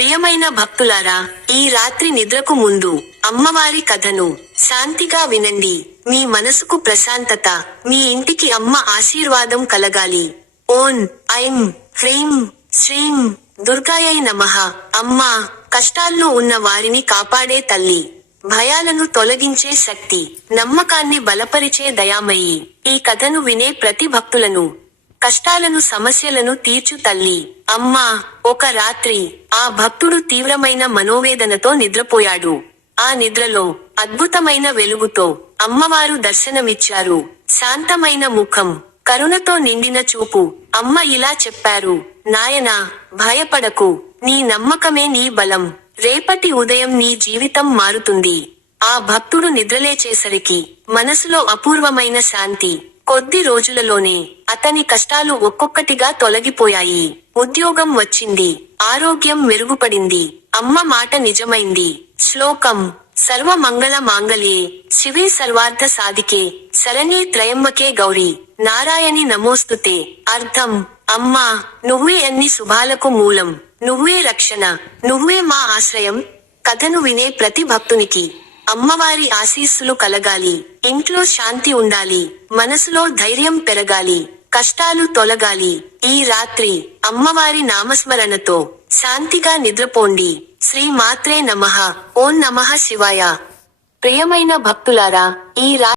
ప్రియమైన భక్తులారా, ఈ రాత్రి నిద్రకు ముందు అమ్మవారి కథను శాంతిగా వినండి. మీ మనసుకు ప్రశాంతత, మీ ఇంటికి అమ్మ ఆశీర్వాదం కలగాలి. ఓం ఐం హ్రీం శ్రీం దుర్గాయై నమః. అమ్మా, కష్టాల్లో ఉన్న వారిని కాపాడే తల్లి, భయాలను తొలగించే శక్తి, నమ్మకాన్ని బలపరిచే దయామయి. ఈ కథను వినే ప్రతి భక్తులను, కష్టాలను సమస్యలను తీర్చు తల్లి. అమ్మా, ఒక రాత్రి ఆ భక్తుడు తీవ్రమైన మనోవేదనతో నిద్రపోయాడు. ఆ నిద్రలో అద్భుతమైన వెలుగుతో అమ్మవారు దర్శనమిచ్చారు. శాంతమైన ముఖం, కరుణతో నిండిన చూపు. అమ్మ ఇలా చెప్పారు: నాయనా, భయపడకు, నీ నమ్మకమే నీ బలం. రేపటి ఉదయం నీ జీవితం మారుతుంది. ఆ భక్తుడు నిద్రలేచేసరికి మనసులో అపూర్వమైన శాంతి. కొద్ది రోజులలోనే అతని కష్టాలు ఒక్కొక్కటిగా తొలగిపోయాయి. ఉద్యోగం వచ్చింది, ఆరోగ్యం మెరుగుపడింది, అమ్మ మాట నిజమైంది. శ్లోకం: సర్వ మంగళ మాంగళ్యే శివే సర్వార్థ సాధికే శరణ్యే త్రయంబకే గౌరీ నారాయణి నమోస్తుతే. అర్థం: అమ్మా, నువ్వే అన్ని శుభాలకు మూలం, నువ్వే రక్షణ, నువ్వే మా ఆశ్రయం. కథను వినే ప్రతి భక్తునికి అమ్మవారి ఆశీస్సులు కలగాలి. ఇంట్లో శాంతి ఉండాలి, మనసులో ధైర్యం పెరగాలి, కష్టాలు తొలగాలి. ఈ రాత్రి అమ్మవారి నామస్మరణతో శాంతిగా నిద్రపోండి. శ్రీ మాత్రే నమః. ఓం నమః శివాయ. ప్రియమైన భక్తులారా, ఈ